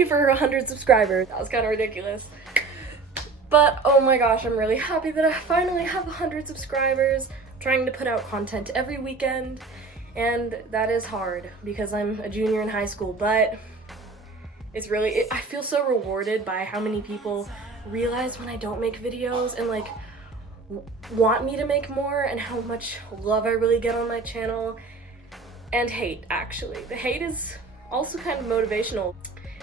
you for 100 subscribers. That was kind of ridiculous. But oh my gosh, I'm really happy that I finally have 100 subscribers. I'm trying to put out content every weekend, and that is hard because I'm a junior in high school, but it's really, I feel so rewarded by how many people realize when I don't make videos and like want me to make more, and how much love I really get on my channel. And hate, actually. The hate is also kind of motivational.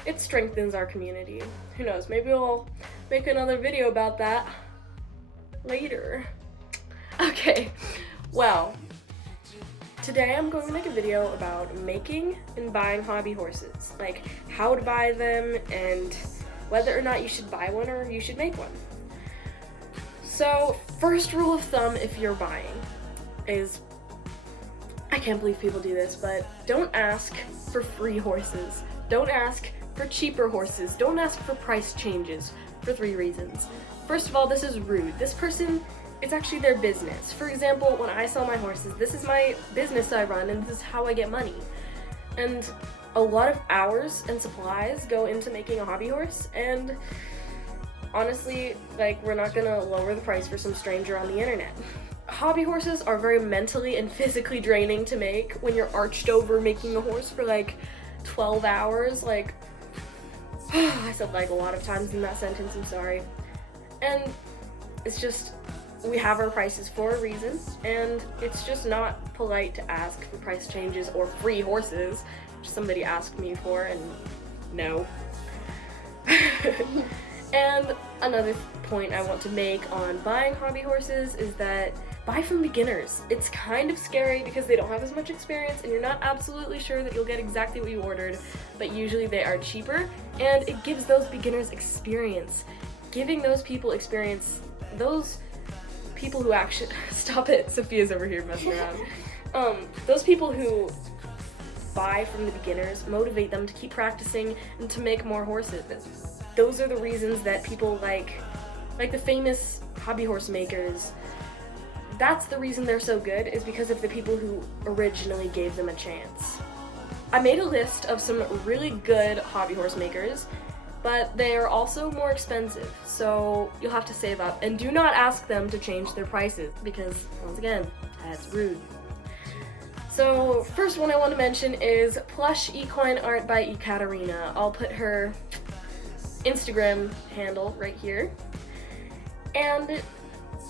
It strengthens our community. Who knows, maybe we'll make another video about that later. Okay, well, today I'm going to make a video about making and buying hobby horses. Like how to buy them and whether or not you should buy one or you should make one. So, first rule of thumb if you're buying is, I can't believe people do this, but don't ask for free horses. Don't ask for cheaper horses. Don't ask for price changes for 3 reasons. First of all, this is rude. This person, it's actually their business. For example, when I sell my horses, this is my business I run and this is how I get money. And a lot of hours and supplies go into making a hobby horse, and honestly, like, we're not gonna lower the price for some stranger on the internet. Hobby horses are very mentally and physically draining to make when you're arched over making a horse for like 12 hours. Like, I said like a lot of times in that sentence, I'm sorry. And it's just, we have our prices for a reason, and it's just not polite to ask for price changes or free horses, which somebody asked me for, and no. And another point I want to make on buying hobby horses is that buy from beginners. It's kind of scary because they don't have as much experience and you're not absolutely sure that you'll get exactly what you ordered, but usually they are cheaper, and it gives those beginners experience. Giving those people experience, those people who actually, stop it, Sophia's over here messing around. Those people who buy from the beginners motivate them to keep practicing and to make more horses. Those are the reasons that people like the famous hobby horse makers, that's the reason they're so good, is because of the people who originally gave them a chance. I made a list of some really good hobby horse makers, but they are also more expensive, so you'll have to save up. And do not ask them to change their prices because, once again, that's rude. So, first one I want to mention is Plush Equine Art by Ekaterina. I'll put her Instagram handle right here. And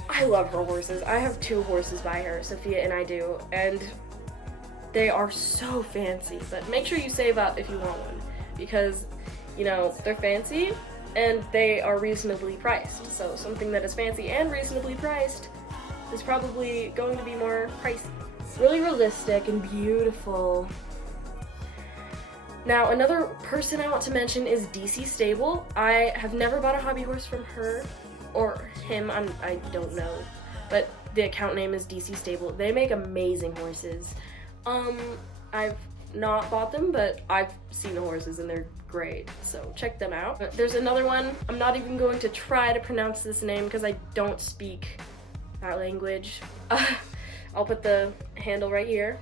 I love her horses. I have 2 horses by her, Sophia and I do, and they are so fancy. But make sure you save up if you want one, because, you know, they're fancy and they are reasonably priced. So something that is fancy and reasonably priced is probably going to be more pricey. Really realistic and beautiful. Now, another person I want to mention is DC Stable. I have never bought a hobby horse from her, or him, I don't know, but the account name is DC Stable. They make amazing horses. I've not bought them, but I've seen the horses and they're great, so check them out. There's another one, I'm not even going to try to pronounce this name because I don't speak that language. I'll put the handle right here.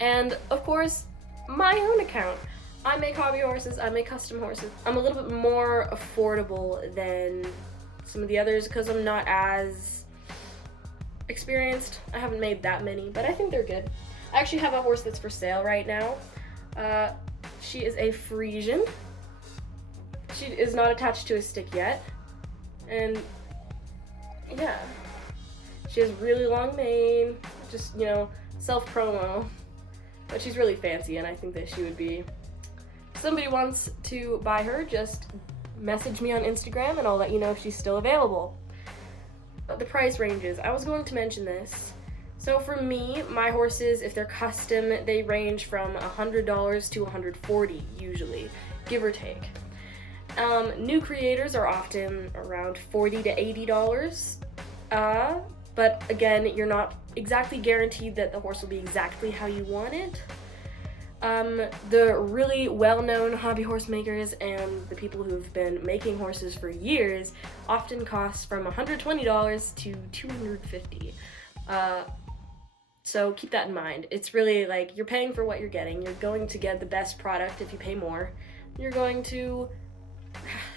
And of course, my own account. I make hobby horses, I make custom horses. I'm a little bit more affordable than some of the others because I'm not as experienced. I haven't made that many, but I think they're good. I actually have a horse that's for sale right now. She is a Frisian. She is not attached to a stick yet. And yeah, she has really long mane, just, you know, self-promo. But she's really fancy, and I think that she would be, if somebody wants to buy her, just message me on Instagram and I'll let you know if she's still available. The price ranges, I was going to mention this. So for me, my horses, if they're custom, they range from $100 to $140 usually, give or take. New creators are often around $40 to $80. But again, you're not exactly guaranteed that the horse will be exactly how you want it. The really well-known hobby horse makers and the people who've been making horses for years often cost from $120 to $250. So keep that in mind. It's really like you're paying for what you're getting. You're going to get the best product if you pay more. you're going to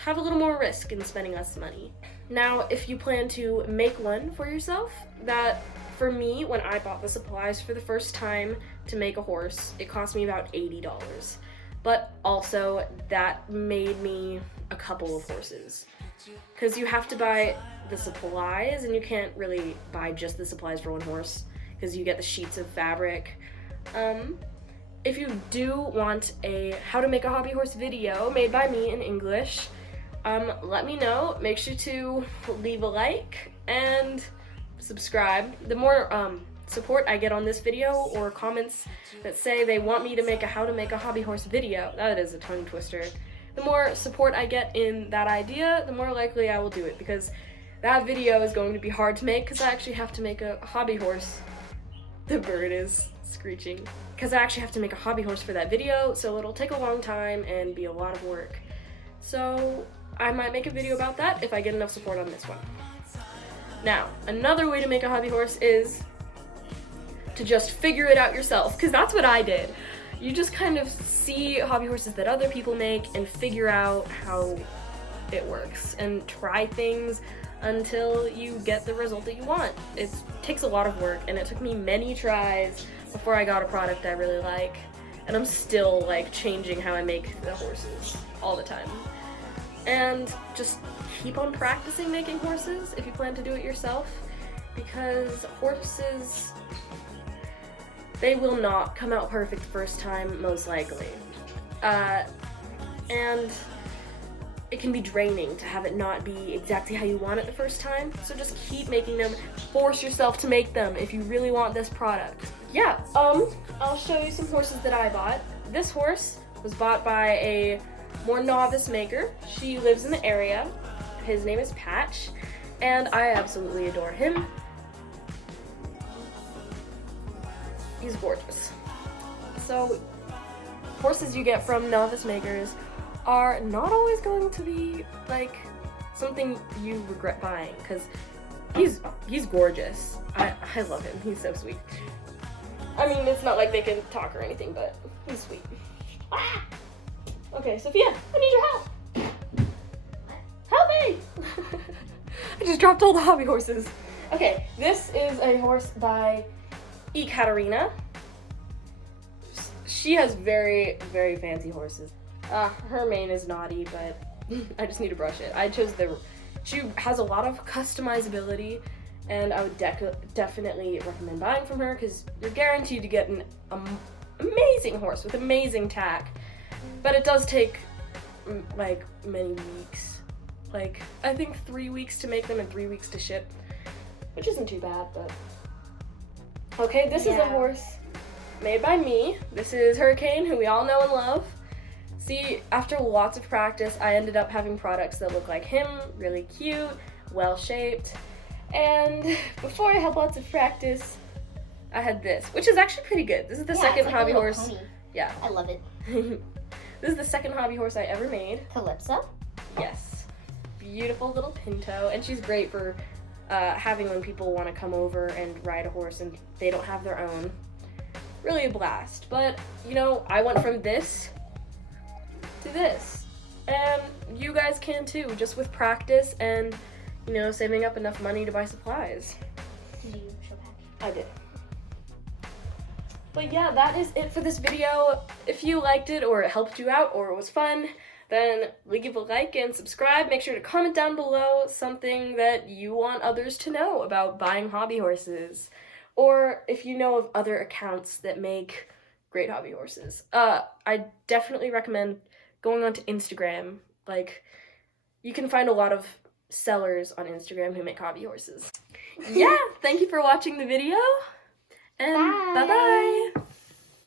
have a little more risk in spending less money. Now, if you plan to make one for yourself, that for me, when I bought the supplies for the first time to make a horse, it cost me about $80. But also, that made me a couple of horses. Because you have to buy the supplies, and you can't really buy just the supplies for one horse, because you get the sheets of fabric. If you do want a how to make a hobby horse video made by me in English, let me know. Make sure to leave a like and subscribe. The more support I get on this video, or comments that say they want me to make a how to make a hobby horse video, that is a tongue twister, the more support I get in that idea, the more likely I will do it, because that video is going to be hard to make, because I actually have to make a hobby horse. The bird is screeching. Because I actually have to make a hobby horse for that video, so it'll take a long time and be a lot of work. So I might make a video about that if I get enough support on this one. Now, another way to make a hobby horse is to just figure it out yourself, because that's what I did. You just kind of see hobby horses that other people make and figure out how it works and try things until you get the result that you want. It takes a lot of work, and it took me many tries before I got a product I really like, and I'm still like changing how I make the horses all the time. And just keep on practicing making horses if you plan to do it yourself, because horses, they will not come out perfect first time, most likely. And it can be draining to have it not be exactly how you want it the first time, so just keep making them. Force yourself to make them if you really want this product. Yeah, I'll show you some horses that I bought. This horse was bought by a more novice maker. She lives in the area. His name is Patch, and I absolutely adore him. He's gorgeous. So, horses you get from novice makers are not always going to be like something you regret buying, because he's gorgeous. I love him. He's so sweet. I mean, it's not like they can talk or anything, but he's sweet. Ah! Okay, Sophia, I need your help. Help me! I just dropped all the hobby horses. Okay, this is a horse by Ekaterina. She has very, very fancy horses. Her mane is naughty, but I just need to brush it. She has a lot of customizability, and I would definitely recommend buying from her, because you're guaranteed to get an amazing horse with amazing tack. But it does take like many weeks. Like, I think 3 weeks to make them and 3 weeks to ship, which isn't too bad, but. Okay, this is a horse made by me. This is Hurricane, who we all know and love. See, after lots of practice, I ended up having products that look like him, really cute, well-shaped. And before I had lots of practice, I had this, which is actually pretty good. This is the second hobby horse. Pony. Yeah. I love it. This is the second hobby horse I ever made. Calypso? Yes. Beautiful little pinto, and she's great for having when people want to come over and ride a horse and they don't have their own. Really a blast. But, you know, I went from this to this. And you guys can too, just with practice and, you know, saving up enough money to buy supplies. Did you show Patch? I did. But yeah, that is it for this video. If you liked it, or it helped you out, or it was fun, then leave a like and subscribe. Make sure to comment down below something that you want others to know about buying hobby horses. Or if you know of other accounts that make great hobby horses. I definitely recommend going onto Instagram. Like, you can find a lot of sellers on Instagram who make hobby horses. Yeah, thank you for watching the video. And bye-bye.